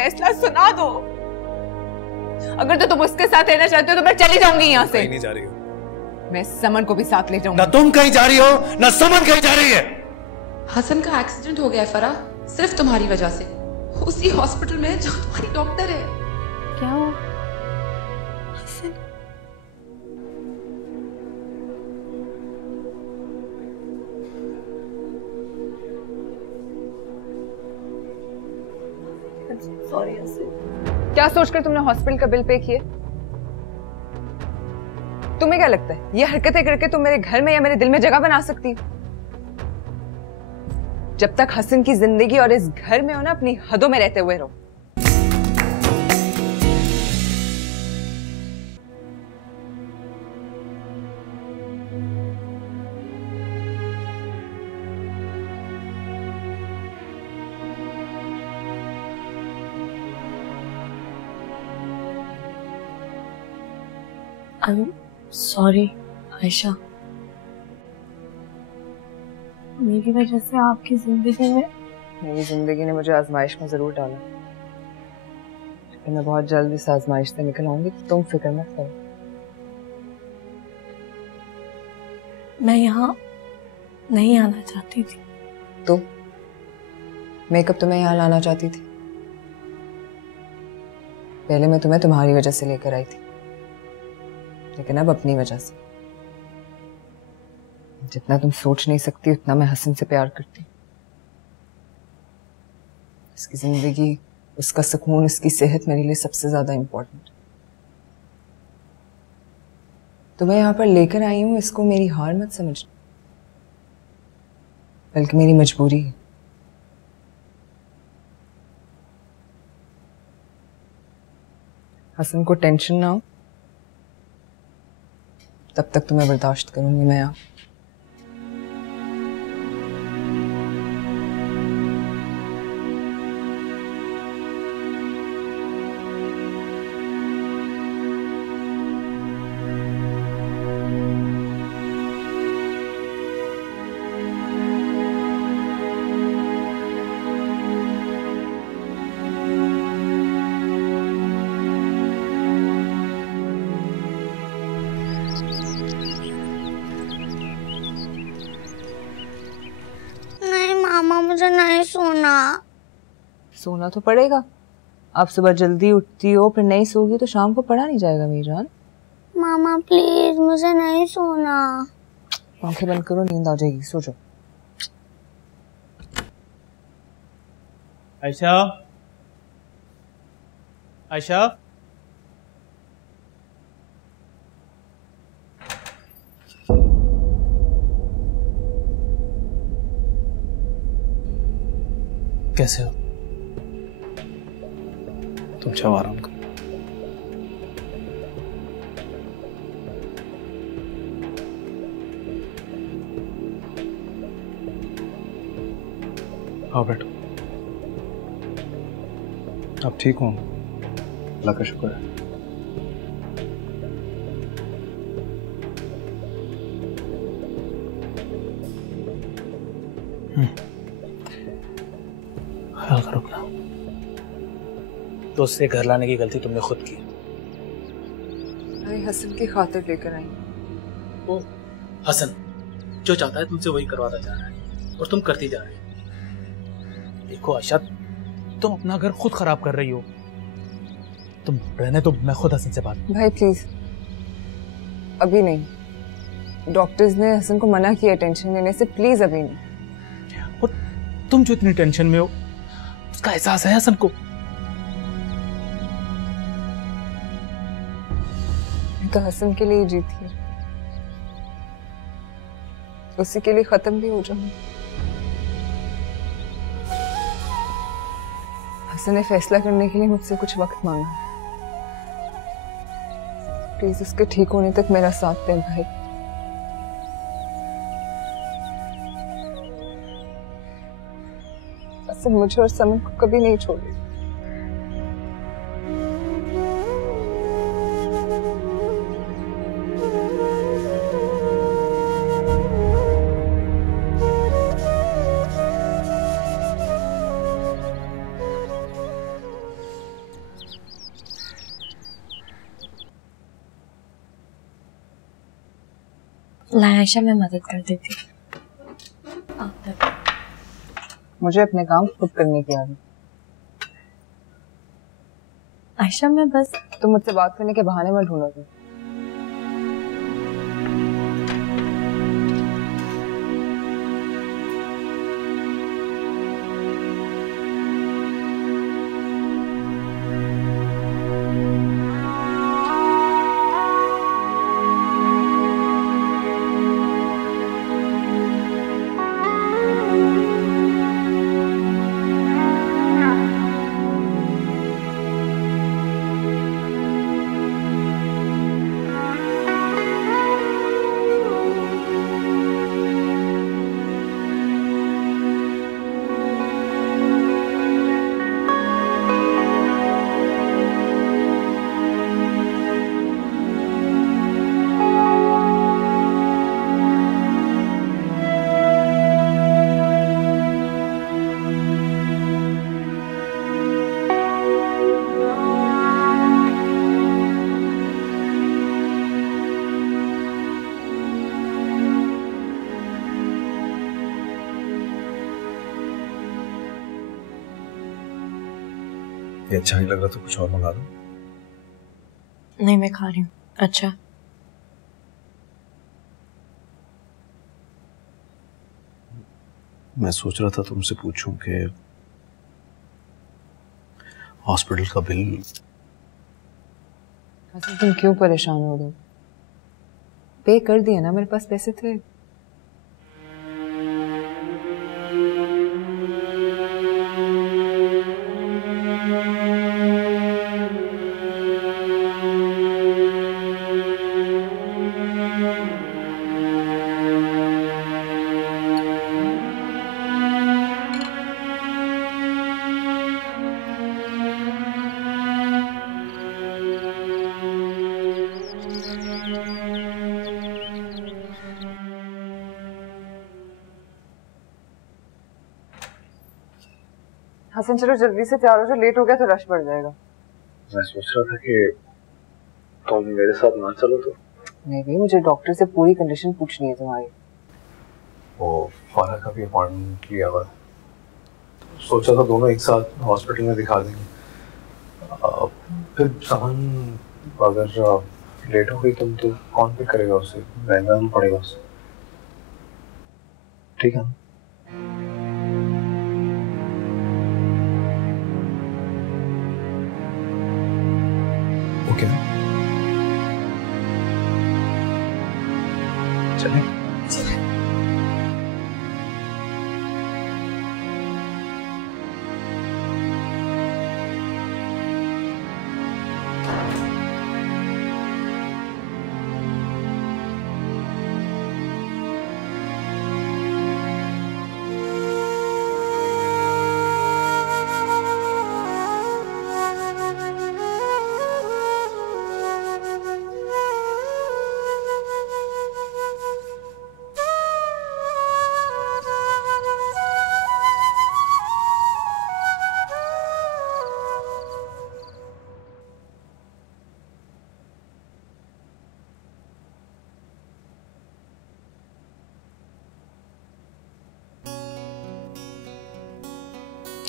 फैसला सुना दो। अगर तो तुम उसके साथ रहना चाहते हो तो मैं चली जाऊंगी यहाँ से। नहीं जा रही हो। मैं समन को भी साथ ले जाऊंगी। ना तुम कहीं जा रही हो ना समन कहीं जा रही है। हसन का एक्सीडेंट हो गया है फरा, सिर्फ तुम्हारी वजह से। उसी हॉस्पिटल में जो तुम्हारी डॉक्टर है। क्या हो हसन? सॉरी हसन। क्या सोचकर तुमने हॉस्पिटल का बिल पे किए? तुम्हें क्या लगता है ये हरकतें करके तुम मेरे घर में या मेरे दिल में जगह बना सकती हो? जब तक हसन की जिंदगी और इस घर में हो ना, अपनी हदों में रहते हुए रहो। I'm sorry, Ayesha. मेरी वजह से आपकी जिंदगी में मेरी जिंदगी ने मुझे आजमाइश में जरूर डाला, लेकिन मैं बहुत जल्द इस आजमाइश से निकल आऊंगी, तुम फिक्र मत करो। मैं यहाँ नहीं आना चाहती थी। तो मैं कब तुम्हें यहाँ लाना चाहती थी? पहले मैं तुम्हें तुम्हारी वजह से लेकर आई थी, लेकिन अब अपनी वजह से। जितना तुम सोच नहीं सकती उतना मैं हसन से प्यार करती हूँ। उसकी जिंदगी, उसका सुकून, उसकी सेहत मेरे लिए सबसे ज्यादा इंपॉर्टेंट। तो मैं यहाँ पर लेकर आई हूँ, इसको मेरी हार मत समझना, बल्कि मेरी मजबूरी है। हसन को टेंशन ना हो, तब तक तुम्हें बर्दाश्त करूंगी मैं यहाँ। मुझे नहीं सोना। सोना तो पड़ेगा। आप सुबह जल्दी उठती हो, फिर नहीं सोगी तो शाम को पढ़ा नहीं जाएगा मेरी जान। मामा प्लीज मुझे नहीं सोना। आंखें बंद करो, नींद आ जाएगी, सो जाओ। आयशा, आयशा, कैसे हो? तुम जाओ आराम करो। आओ बैठो। आप ठीक हो? अल्लाह का शुक्र है। ख्याल करो अपना। तो उससे घर लाने की गलती तुमने खुद की। अरे हसन की खातिर लेकर आई। वो हसन जो चाहता है तुमसे वही करवाता जा रहा है और तुम करती जा रही हो। देखो आयशा, तुम अपना घर खुद खराब कर रही हो। तुम रहने तो मैं खुद हसन से बात। भाई प्लीज, अभी नहीं। डॉक्टर्स ने हसन को मना किया टेंशन लेने से, प्लीज अभी नहीं। और तुम जो इतनी टेंशन में हो, उसका एहसास है हसन को? मैं तो हसन के लिए जीती हूँ, उसी के लिए खत्म भी हो जाऊंगी। हसन ने फैसला करने के लिए मुझसे कुछ वक्त मांगा। प्लीज उसके ठीक होने तक मेरा साथ दे भाई। हसन मुझे और समन को कभी नहीं छोड़े। आयशा मैं मदद कर देती हूँ। आप तक मुझे अपने काम खुद करने की आदत। आयशा मैं बस तुम मुझसे बात करने के बहाने मत ढूंढोगे। ये अच्छा नहीं लग रहा तो कुछ और मंगा दो। नहीं, मैं खा रही हूँ। अच्छा मैं सोच रहा था तुमसे पूछूं कि हॉस्पिटल का बिल। हसन तुम क्यों परेशान हो रहे हो? पे कर दिया ना, मेरे पास पैसे थे। हसन चलो जल्दी से तैयार हो जाओ, लेट हो गया तो रश बढ़ जाएगा। मैं सोच रहा था कि तुम मेरे साथ ना चलो तो। नहीं भाई, मुझे डॉक्टर से पूरी कंडीशन पूछनी है तुम्हारी। वो फारा का भी अपॉइंटमेंट लिया हुआ है, सोचा था दोनों एक साथ हॉस्पिटल में दिखा देंगे। फिर सामान अगर लेट हो गई तुम तो कौन पिक करेगा उसे? महंगा पड़ेगा उसे। ठीक है ना? ओके चलें।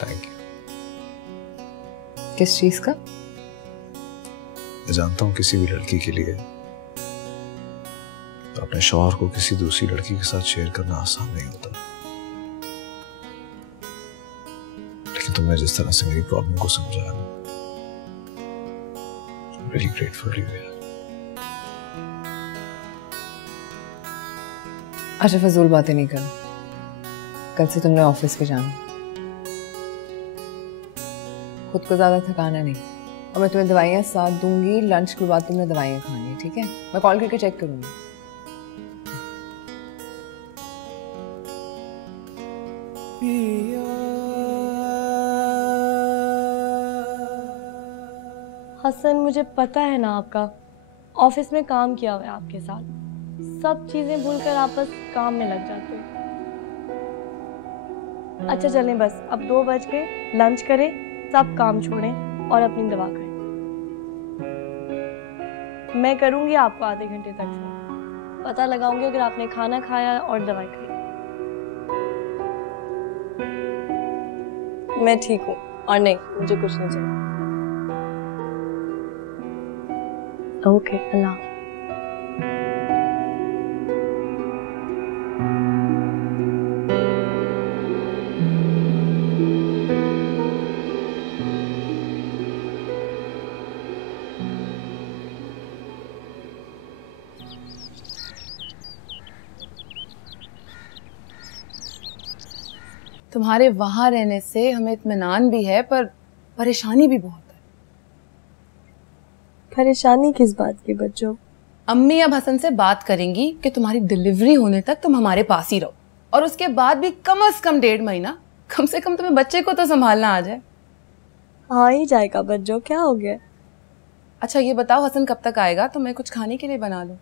Thank you. किस चीज का? मैं जानता हूँ किसी भी लड़की के लिए तो अपने शौहर को किसी दूसरी लड़की के साथ शेयर करना आसान नहीं होता, लेकिन तुमने जिस तरह से मेरी प्रॉब्लम को समझाया, वेरी ग्रेटफुल टू यू। अच्छा फजूल बातें नहीं करो, कल से तुमने ऑफिस पे जाना। खुद को ज्यादा थकाना नहीं, और मैं तुम्हें दवाइयाँ साथ दूंगी। लंच के बाद तुमने दवाइयाँ खानी है, ठीक है? मैं कॉल करके चेक करूंगी। हसन, मुझे पता है ना आपका ऑफिस में काम किया हुआ है आपके साथ, सब चीजें भूलकर आप बस काम में लग जाते हो। अच्छा चलें, बस अब 2 बज गए, लंच करें, सब काम छोड़ें और अपनी दवा करें। मैं करूंगी आपको आधे घंटे तक फोन। पता लगाऊंगी अगर आपने खाना खाया और दवाई खाई। मैं ठीक हूँ और नहीं, मुझे कुछ नहीं चाहिए। ओके, अल्लाह। तुम्हारे वहां रहने से हमें इत्मीनान भी है, पर परेशानी भी बहुत है। परेशानी किस बात की बच्चों? अम्मी अब हसन से बात करेंगी कि तुम्हारी डिलीवरी होने तक तुम हमारे पास ही रहो, और उसके बाद भी कम से कम 1.5 महीना, कम से कम तुम्हें बच्चे को तो संभालना आ जाए। आ ही जाएगा बच्चों, क्या हो गया? अच्छा ये बताओ, हसन कब तक आएगा? तो मैं कुछ खाने के लिए बना लूं।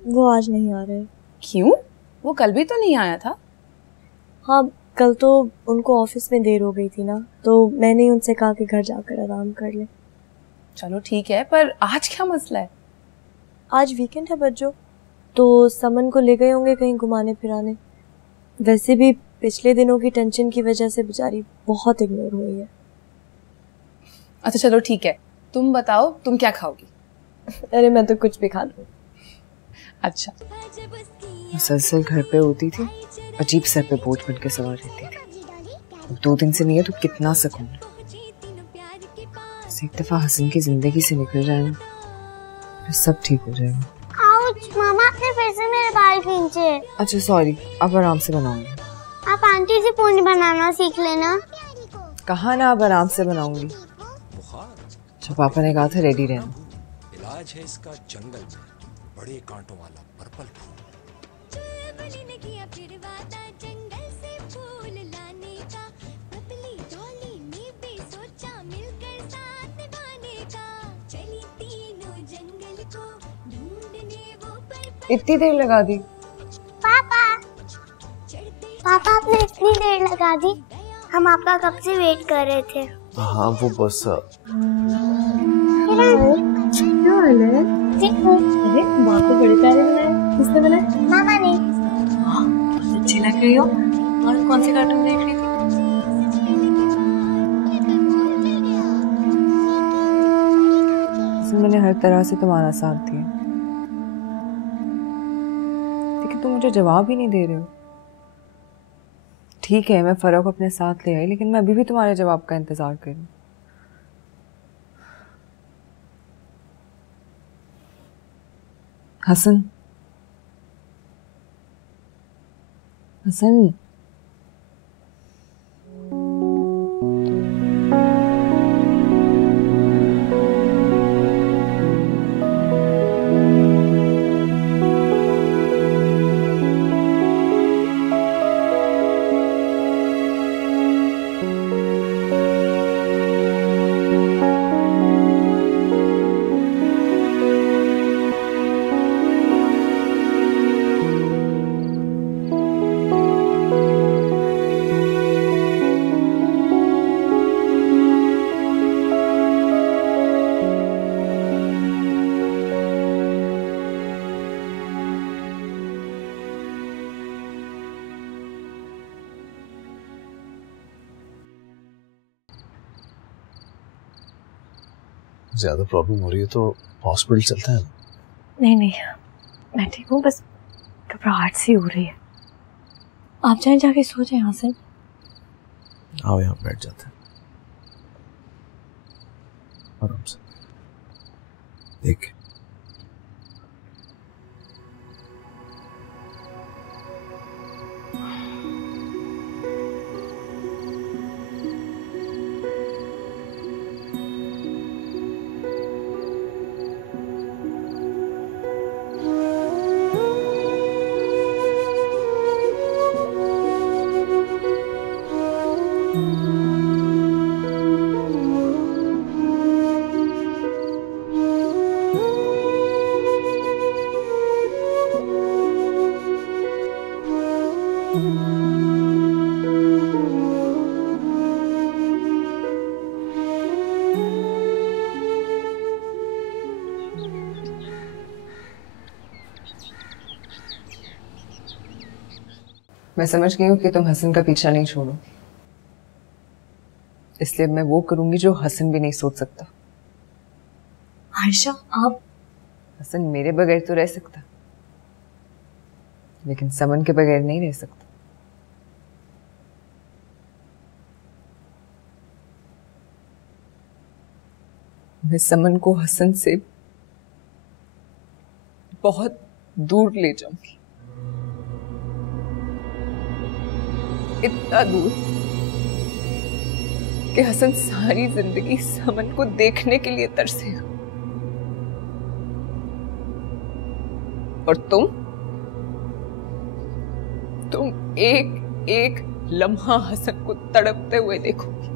वो आज नहीं आ रहे। क्यों? वो कल भी तो नहीं आया था। हाँ, कल तो उनको ऑफिस में देर हो गई थी ना, तो मैंने उनसे कहा कि घर जाकर आराम कर ले। चलो ठीक है, पर आज क्या मसला है? आज वीकेंड है बच्चों, तो समन को ले गए होंगे कहीं घुमाने फिराने। वैसे भी पिछले दिनों की टेंशन की वजह से बेचारी बहुत इग्नोर हुई है। अच्छा चलो ठीक है, तुम बताओ तुम क्या खाओगी? अरे मैं तो कुछ भी खा लूँ। अच्छा। मुसलसल घर पे होती थी, अजीब सर पे बोझ बन के सवार रहती थी। 2 दिन से नहीं है तो कितना सुकून। एक दफा हसन की जिंदगी से निकल जाए ना, फिर सब ठीक हो जाएगा। आउच, मामा आपने फिर से मेरे बाल खींचे। अच्छा सॉरी, अब आराम से बनाऊंगी। आप आंटी से पूरी बनाना सीख लेना। कहा ना अब आराम से बनाऊंगी। अच्छा पापा ने कहा था रेडी रहना। इलाज है इसका जंगल में, बड़े कांटों वाला पर्पल फूल। इतनी देर लगा दी? पापा आपने इतनी देर लगा दी? हम आपका कब से वेट कर रहे थे। हाँ वो बस अरे बाप रे, बड़े प्यारे बनाए। किसने बनाए? मामा ने। बहुत अच्छी लग रही हो। और कौन से कार्टून देख रही थी? मैंने हर तरह से तुम्हारा साथ दिया, लेकिन तुम मुझे जवाब ही नहीं दे रहे हो। ठीक है मैं फरा को अपने साथ ले आई, लेकिन मैं अभी भी तुम्हारे जवाब का इंतजार कर रही हूँ। हसन, हसन ज्यादा प्रॉब्लम हो रही है तो हॉस्पिटल चलते हैं। नहीं नहीं, मैं ठीक हूँ, बस घबराहट सी हो रही है। आप चाहे जाके सो जाए यहाँ से। आओ यहाँ बैठ जाते हैं आराम से। देख मैं समझ गई हूँ कि तुम हसन का पीछा नहीं छोड़ो, इसलिए मैं वो करूंगी जो हसन भी नहीं सोच सकता। आयशा, आप हसन मेरे बगैर तो रह सकता, लेकिन समन के बगैर नहीं रह सकता। मैं समन को हसन से बहुत दूर ले जाऊंगी, इतना दूर कि हसन सारी जिंदगी समन को देखने के लिए तरसेगा। और तुम एक एक लम्हा हसन को तड़पते हुए देखोगी।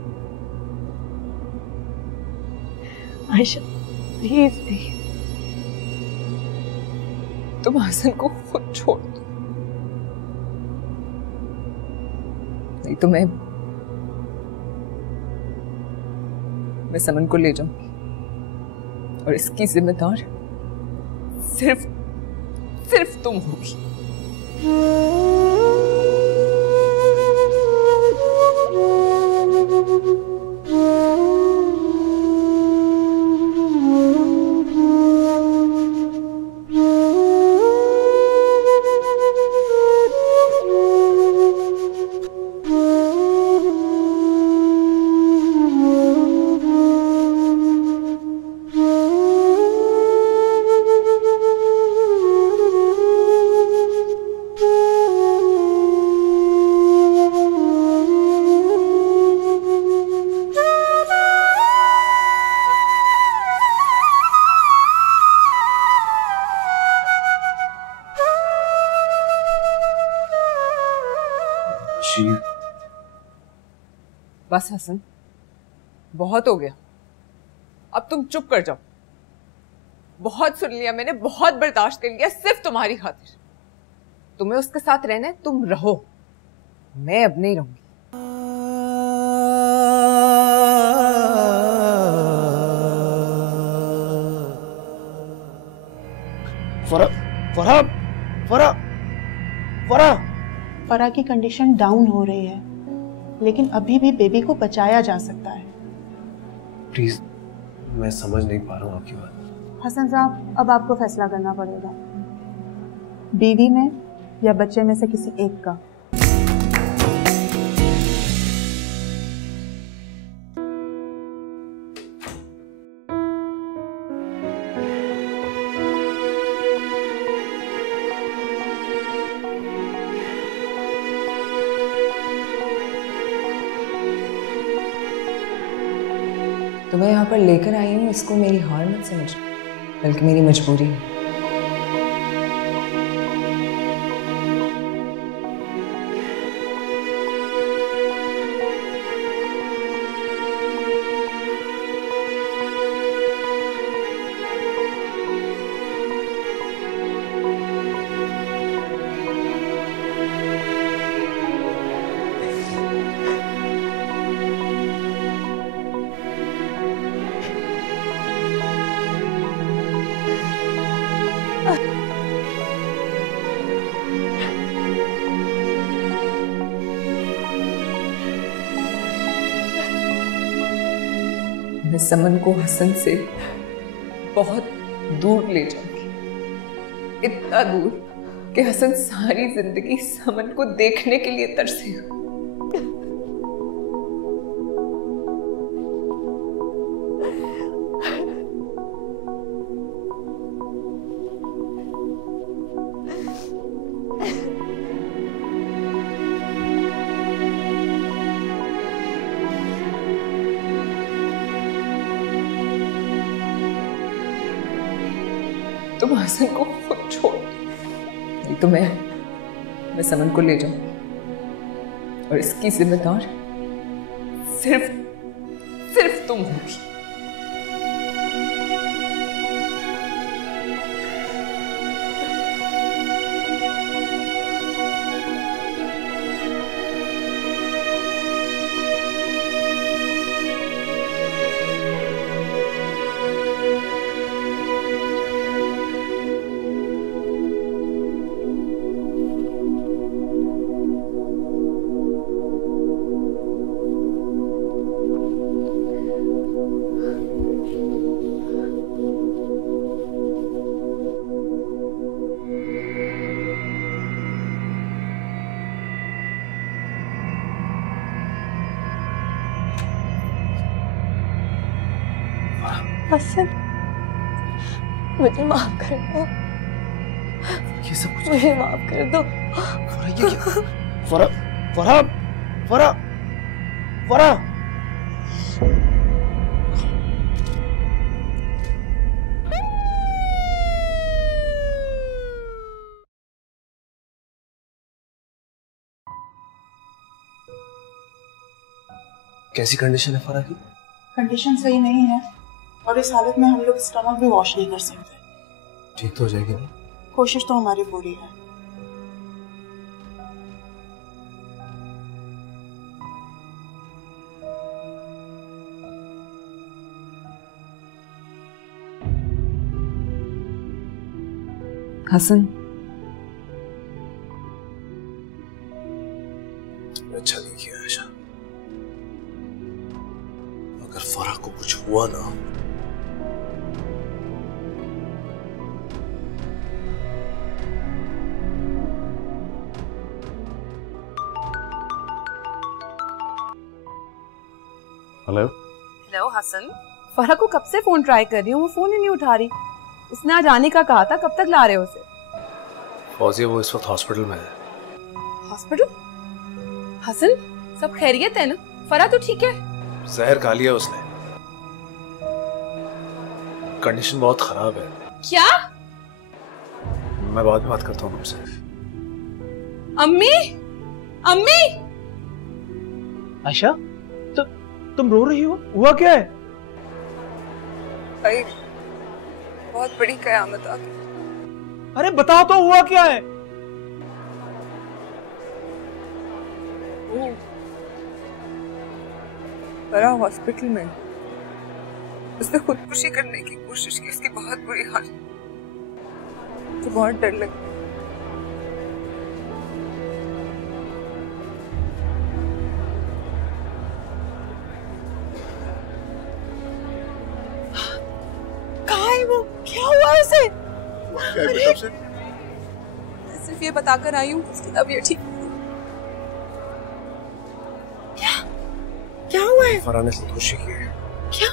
आयशा प्लीज प्लीज, तुम हसन को खुद छोड़ दो, नहीं तो मैं समन को ले जाऊंगी और इसकी जिम्मेदार सिर्फ तुम होगी। बस हसन, बहुत हो गया, अब तुम चुप कर जाओ। बहुत सुन लिया मैंने, बहुत बर्दाश्त कर लिया, सिर्फ तुम्हारी खातिर। तुम्हें उसके साथ रहना है, तुम रहो, मैं अब नहीं रहूंगी। फरा की कंडीशन डाउन हो रही है, लेकिन अभी भी बेबी को बचाया जा सकता है। प्लीज, मैं समझ नहीं पा रहा हूँ आपकी बात। हसन साहब, अब आपको फैसला करना पड़ेगा, बीवी में या बच्चे में से किसी एक का। तुम्हें यहाँ पर लेकर आई हूँ, इसको मेरी हार मत समझ, बल्कि मेरी मजबूरी है। मैं समन को हसन से बहुत दूर ले जाऊंगी, इतना दूर कि हसन सारी जिंदगी समन को देखने के लिए तरसेगा। तुम हसन को खुद छोड़ दो, नहीं तो मैं समन को ले जाऊंगी और इसकी जिम्मेदार सिर्फ तुम होगी। हसन, मुझे माफ कर दो। ये सब कुछ मुझे माफ कर दो। फरा, ये क्या? फरा, फरा, फरा, फरा। कैसी कंडीशन है फरा की? कंडीशन सही नहीं है और इस हालत में हम लोग स्टमक भी वॉश नहीं कर सकते। ठीक तो हो जाएगी ना? कोशिश तो हमारी पूरी है। हसन, अच्छा नहीं किया आयशा। अगर फरा को कुछ हुआ ना, हेलो हेलो हसन, फरा को कब से फोन ट्राई कर रही हूँ, वो फोन ही नहीं उठा रही। उसने आज आने का कहा था, कब तक ला रहे हो उसे? फौजिया वो इस वक्त हॉस्पिटल में है। हॉस्पिटल? हसन, सब खैरियत है ना? फरा तो ठीक है? जहर खा लिया उसने। कंडीशन बहुत खराब है। क्या? मैं बाद में बात करता हूँ तुमसे। अम्मी, अम्मी। आयशा, तुम रो रही हो? हुआ क्या है? भाई, बहुत बड़ी कयामत आ गई। अरे बताओ तो, हुआ क्या है? फरा हॉस्पिटल में, उसने खुदकुशी करने की कोशिश की। उसकी बहुत बुरी हालत, तो बहुत डर लगा। कहाँ है वो? क्या हुआ उसे? अरे, सिर्फ ये बताकर आई हूँ उसकी तबीयत ठीक। क्या हुआ है? फरा ने खुदकुशी की है। क्या?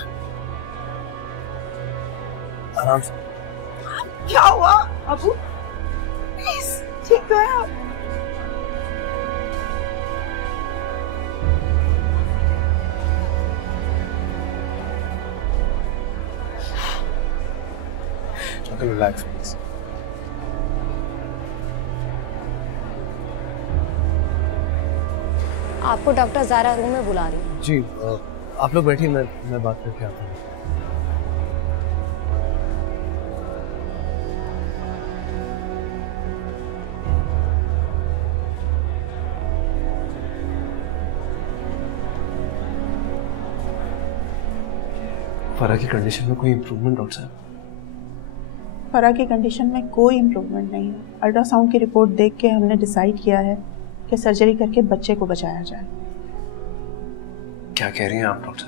आराम से। क्या हुआ? अबू, प्लीज, ठीक तो है आप? Relax please. आपको डॉक्टर ज़ारा रूम में बुला रही है। जी, आप लोग बैठिए, मैं बात करके आता हूँ। फरा की कंडीशन में कोई इम्प्रूवमेंट डॉक्टर साहब? फरा की कंडीशन में कोई इम्प्रूवमेंट नहीं है। अल्ट्रासाउंड की रिपोर्ट देख के हमने डिसाइड किया है कि सर्जरी करके बच्चे को बचाया जाए। क्या कह रही हैं आप डॉक्टर?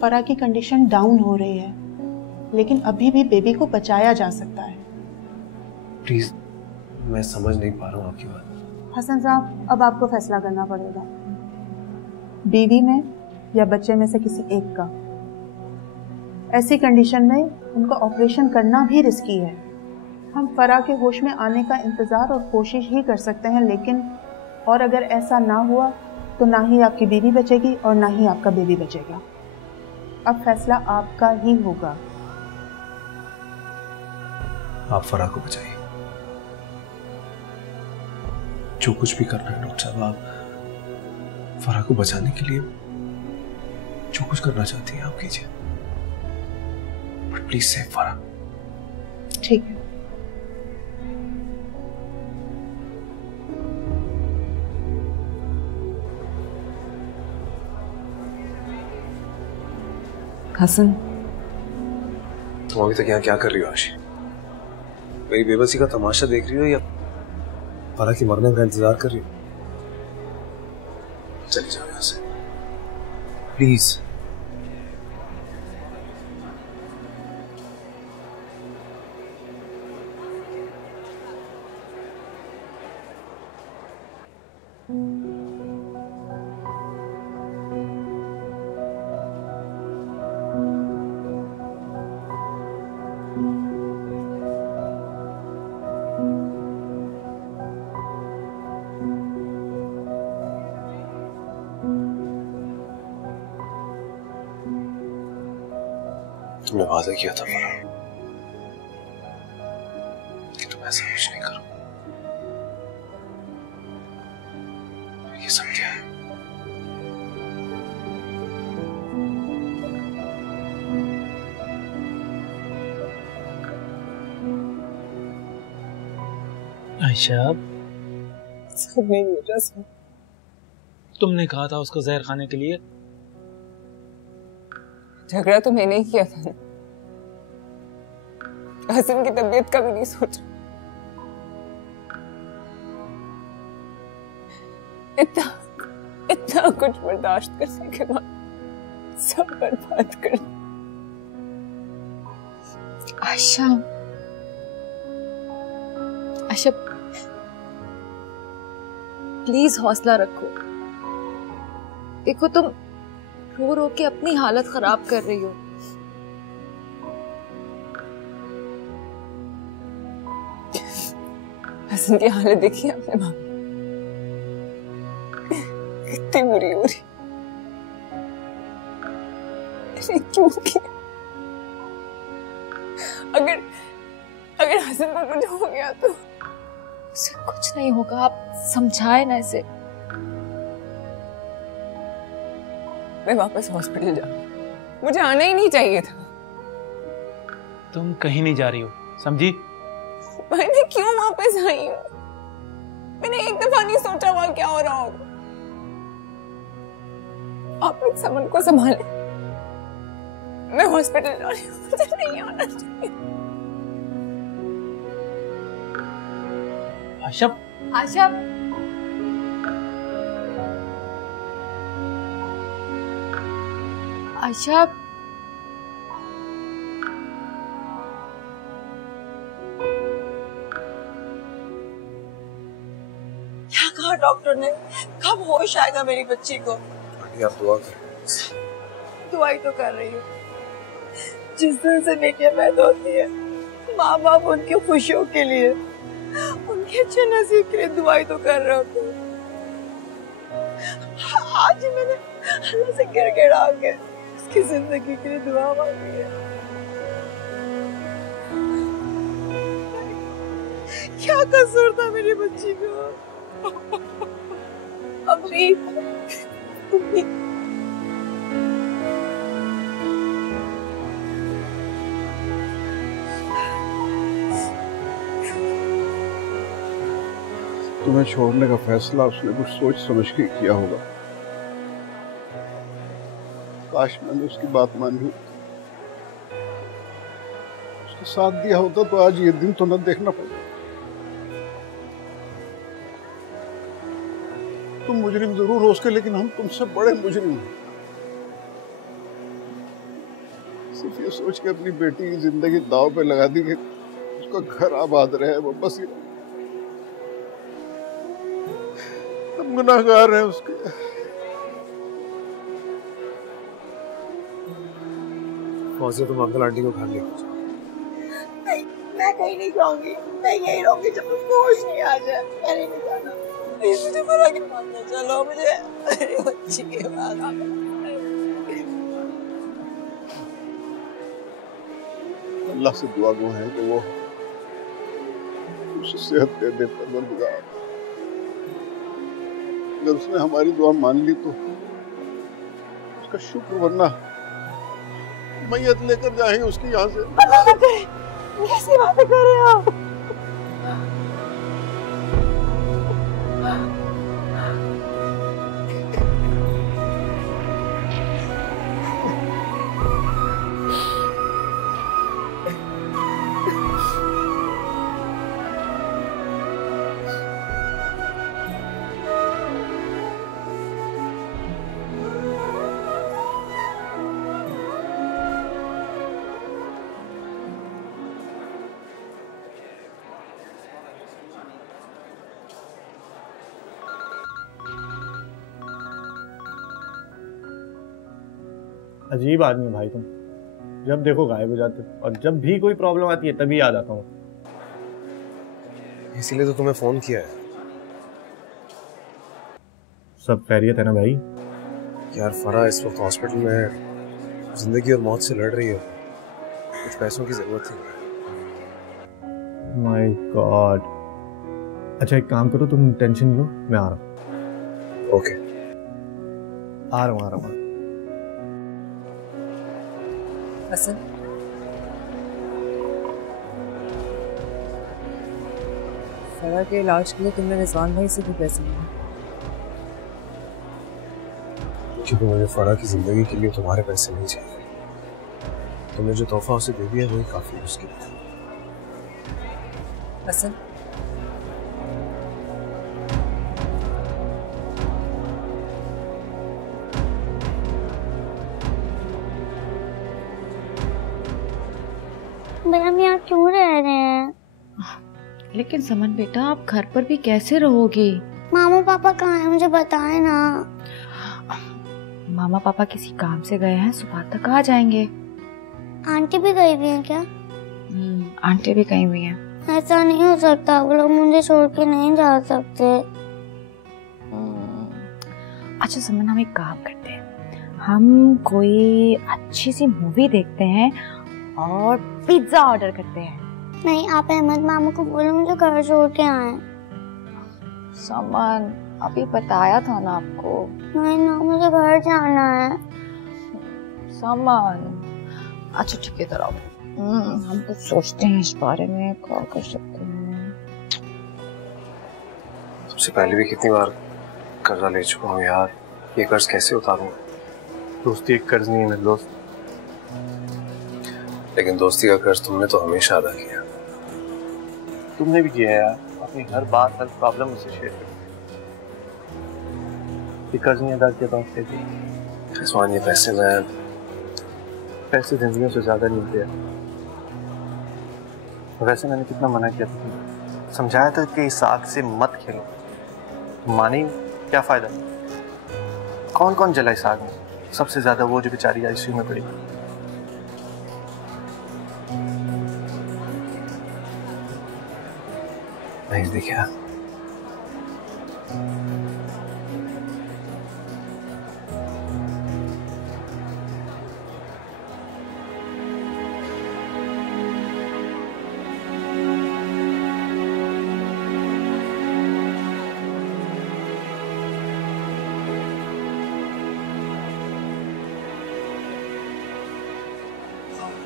फरा की कंडीशन डाउन हो रही है, लेकिन अभी भी बेबी को बचाया जा सकता है। प्लीज, मैं समझ नहीं पा रहा हूँ आपकी बात। हसन साहब, अब आपको फैसला करना पड़ेगा, बीवी में या बच्चे में से किसी एक का। ऐसी कंडीशन में उनका ऑपरेशन करना भी रिस्की है। हम फरा के होश में आने का इंतज़ार और कोशिश ही कर सकते हैं, लेकिन और अगर ऐसा ना हुआ तो ना ही आपकी बीवी बचेगी और ना ही आपका बेबी बचेगा। अब फैसला आपका ही होगा। आप फरा को बचाइए, जो कुछ भी करना है डॉक्टर साहब। आप फरा को बचाने के लिए जो कुछ करना चाहती हैं आप कीजिए, बट प्लीज सेव फरा। ठीक है। हसन, तुम अभी तक यहाँ क्या कर रही हो आशी? मेरी बेबसी का तमाशा देख रही हो या फरा के मरने का इंतजार कर रही हो? चली जाओ यहाँ से प्लीज। तुमने वादा किया था फरा कि तुम ऐसा कुछ नहीं करो। ये सब क्या है? आयशा, सब मेरी वजह से। तुमने कहा था उसको जहर खाने के लिए। झगड़ा तो मैंने ही किया था ना। हसन की तबीयत का भी नहीं सोचा। इतना कुछ बर्दाश्त करने के बाद सब बर्बाद कर दिया। आयशा, आयशा प्लीज हौसला रखो। देखो तुम रो रो के अपनी हालत खराब कर रही हो। हसन की हालत देखी आपने माँ, कितनी बुरी हो रही। अरे क्यों किया? अगर हसन को कुछ हो गया तो उसे कुछ नहीं होगा, आप समझाए ना इसे। मैं वापस हॉस्पिटल जा, मुझे आना ही नहीं चाहिए था। तुम कहीं नहीं जा रही हो, समझी? मैंने क्यों वापस आई हूँ? मैंने एक दफा नहीं सोचा वहां क्या हो रहा होगा। आप लोग समन को संभाले, मैं हॉस्पिटल जा रही हूँ, मुझे नहीं आना चाहिए। आयशा, आयशा, आयशा क्या कहा डॉक्टर ने? कब होश आएगा मेरी बच्ची को? आंटी आप दुआ करें। दुआई तो कर रही हूँ। जिस दिन से बेटियां पैदा होती है, माँ बाप उनकी खुशियों के लिए, उनके अच्छे नसीब के लिए दुआई तो कर रहे होते हैं। आज ही मैंने अल्लाह से गिड़गिड़ा के उसकी जिंदगी के लिए दुआ मांगी है। क्या कसूर था मेरी बच्ची को? अम्मी, तुम्हें छोड़ने का फैसला उसने कुछ सोच समझ के किया होगा। काश मैंने उसकी बात मानी होती, उसका साथ दिया होता तो आज ये दिन तो न देखना पड़ता। तुम मुजरिम जरूर हो उसके, लेकिन हम तुमसे बड़े मुजरिम हैं। सिर्फ ये सोच के अपनी बेटी की जिंदगी दांव पे लगा दी कि उसका घर आबाद रहे, वो बस हम गुनाहगार हैं उसके। फौजिया, तुम अंकल आंटी को घर ले जाओ। नहीं, मैं कहीं नहीं जाऊंगी। मैं यहीं रहूंगी जब उसको होश नहीं आ जाए। मैंने नहीं जाना। प्लीज मुझे फरा के मत ले चलो, मुझे मेरी बच्ची के बाद अल्लाह से दुआ गो है कि वो उसे सेहत दे दे परवरदिगार। अगर उसने हमारी दुआ मान ली तो उसका शुक्र, वरना मैयत लेकर जाएंगे उसकी यहाँ से। कैसी बातें कर रहे हो आप? अजीब आदमी भाई तुम, जब देखो गायब हो जाते हो और जब भी कोई प्रॉब्लम आती है तभी आ जाता हूँ। इसीलिए तो तुम्हें फोन किया है। सब खैरियत है ना भाई? यार फरा इस वक्त हॉस्पिटल में जिंदगी और मौत से लड़ रही है। कुछ पैसों की जरूरत थी। My God. अच्छा एक काम करो, तुम टेंशन लो, मैं आ रहा हूँ। ओके, आ रहा हूँ। हसन, फरा के इलाज के लिए तुमने रिजवान भाई से भी पैसे लिए? क्योंकि मुझे फरा की जिंदगी के लिए तुम्हारे पैसे नहीं चाहिए। तुमने जो तोहफा उसे दे दिया वही काफी है उसके लिए। हसन, हम यहाँ क्यों रह रहे हैं? लेकिन समन बेटा, आप घर पर भी कैसे रहोगे? मामा पापा कहाँ हैं, मुझे बताएं ना। मामा पापा किसी काम से गए हैं, सुबह तक आ जाएंगे। आंटी भी गई हुई हैं क्या? आंटी भी गई हुई हैं। ऐसा नहीं हो सकता, वो लोग मुझे छोड़ के नहीं जा सकते। अच्छा समन, हम एक काम करते हैं, हम कोई अच्छी सी मूवी देखते हैं और पिज्जा ऑर्डर करते हैं। नहीं, आप अहमद मामा को बोलो मुझे घर छोड़ के आए। समन, अभी बताया था ना आपको। नहीं ना, मुझे घर जाना है। समन, अच्छा ठीक है, इधर आओ। हम कुछ सोचते हैं इस बारे में, क्या कर सकते हैं। सबसे पहले भी कितनी बार कर्जा ले चुका हूँ यार, ये कर्ज कैसे उतारूं? दोस्ती एक कर्ज नहीं है मेरे दोस्त। लेकिन दोस्ती का कर्ज तुमने तो हमेशा अदा किया। तुमने भी किया यार, अपनी हर बात हर प्रॉब्लम मुझसे शेयर कर। ये कर्ज नहीं अदा किया तो आपसे रिजवान, ये पैसे जिंदगियों से ज्यादा नहीं दिया। वैसे मैंने कितना मना किया था, समझाया था कि इस आग से मत खेलो, मानी क्या फायदा। कौन कौन जला इस आग में? सबसे ज्यादा वो जो बेचारी आईसीयू में पड़ी। नहीं देखा,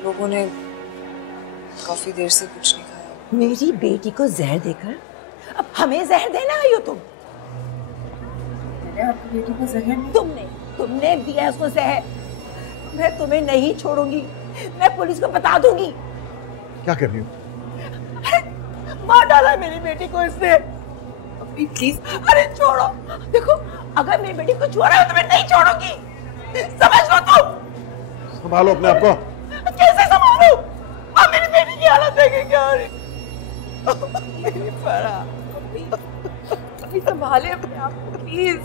लोगों ने काफी देर से कुछ नहीं खाया। मेरी बेटी को जहर देकर अब हमें जहर देना आई हो तुम? मैंने आपकी बेटी को जहर नहीं। तुमने दिया उसको जहर। मैं तुम्हें नहीं छोड़ूंगी, मैं पुलिस को बता दूंगी। क्या कर रही हो? मार डाला मेरी बेटी को इसने। प्लीज, अरे छोड़ो। देखो, अगर मेरी बेटी को छुआ रहे हो तो मैं नहीं छोड़ूंगी, समझ लो तुम। संभालो अपने आप को। कैसे संभालूं? अब मेरी बेटी की हालत देखे क्या हो रही? मेरी फरा, अभी संभाले अपने आप को प्लीज।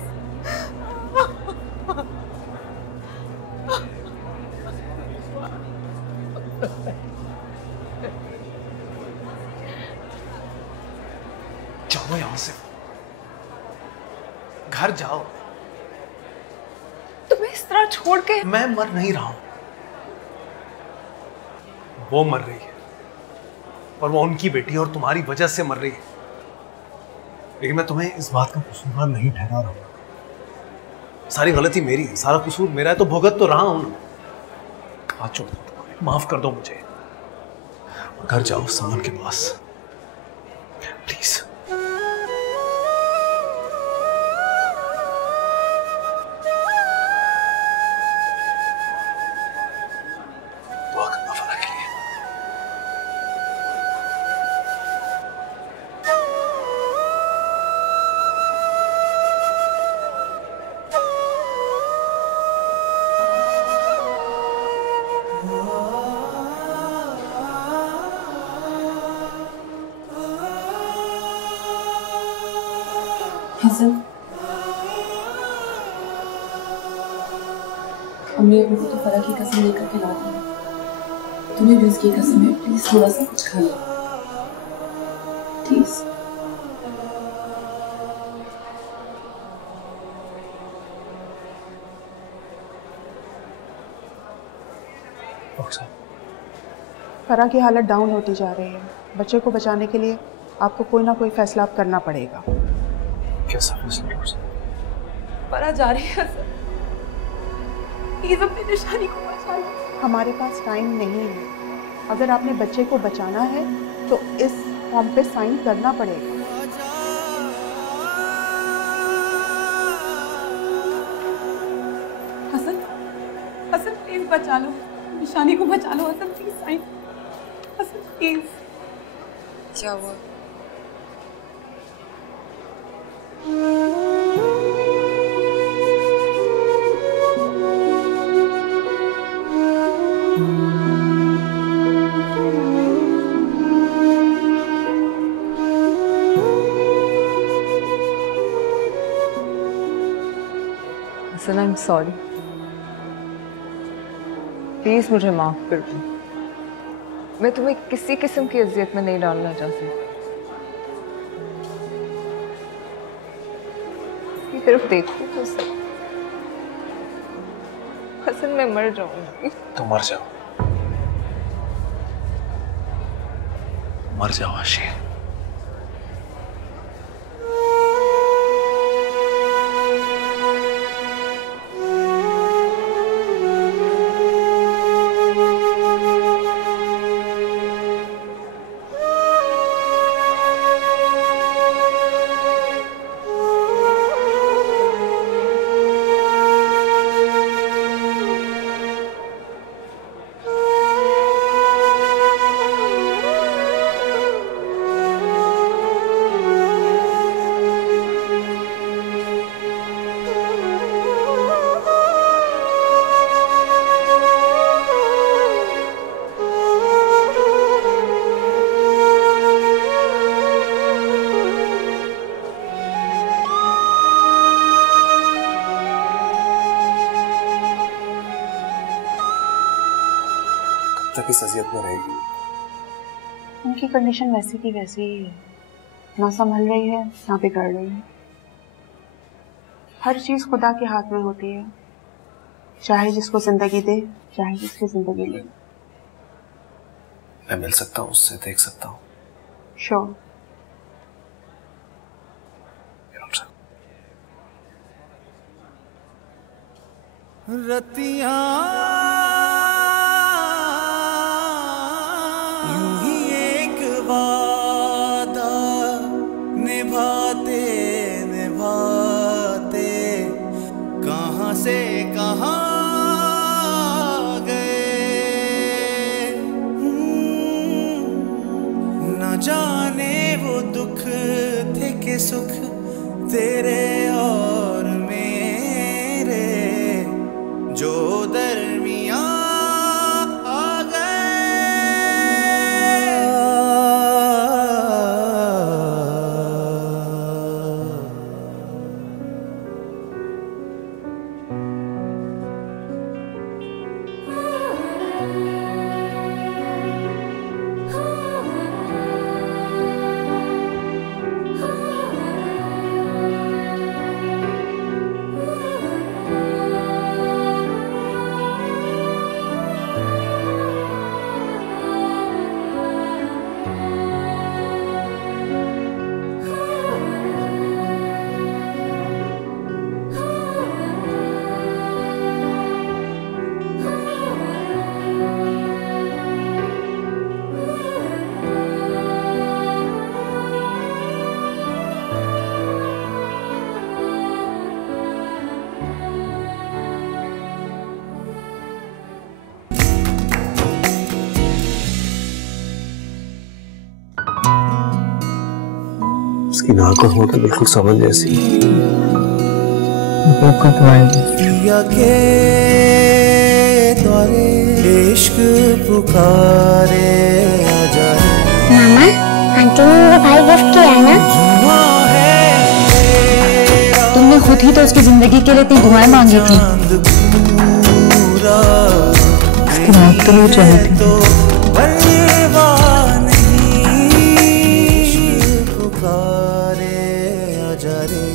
जाओ यहाँ से, घर जाओ। तुम्हें इस तरह छोड़ के? मैं मर नहीं रहा हूं, वो मर रही है, और वो उनकी बेटी और तुम्हारी वजह से मर रही है। लेकिन मैं तुम्हें इस बात का कसूरवार नहीं ठहरा रहा हूं। सारी गलती मेरी है, सारा कसूर मेरा है, तो भुगत तो रहा हूं ना। हाथ छोड़ दो, तुम्हारे माफ कर दो मुझे। घर जाओ समन के पास, प्लीज। हसन, अम्मी अबू को तो फरा की कसम लेकर के ला दी है। तुम्हें भी उसकी कसम है, प्लीज थोड़ा सा कुछ खा लो प्लीज। फरा की हालत डाउन होती जा रही है। बच्चे को बचाने के लिए आपको कोई ना कोई फैसला आप करना पड़ेगा। कैसा फैसला? फरा जा रही है सर, प्लीज अपनी निशानी को बचा लो। हमारे पास टाइम नहीं है। अगर आपने बच्चे को बचाना है तो इस फॉर्म पे साइन करना पड़ेगा। हसन, हसन प्लीज बचा लो, निशानी को बचा लो। Hasan please sign, Hasan please. क्या हुआ? Hasan, I am sorry, please मुझे माफ कर दो। मैं तुम्हें किसी किस्म की अजियत में नहीं डालना चाहती। इसकी तरफ देखो तो सही। हसन, मैं मर जाऊंगी। तो मर जाओ, मर जाओ आशी। किस अजियत में रहेगी? उनकी कंडीशन वैसी की वैसी ही है, ना संभल रही है ना बिगड़ रही है। हर चीज खुदा के हाथ में होती है, चाहे जिसको जिंदगी दे चाहे जिसकी जिंदगी ले। मैं मिल सकता हूँ उससे, देख सकता हूँ? श्योर। रतिया यूं ही एक वादा निभाते निभाते कहाँ से कहाँ गए। न जाने वो दुख थे कि सुख तेरे और मेरे जो दरमियां आ गए। उसकी नाक और होंठ बिल्कुल समन जैसी। पिया के द्वारे इश्क पुकारे आजा। मामा, आंटी ने मुझे भाई गिफ्ट किया है ना? तुमने खुद ही तो उसकी जिंदगी के लिए इतनी दुआएं मांगी थी। उसकी मौत तो वो चाहती थी। पुकारे आजा रे।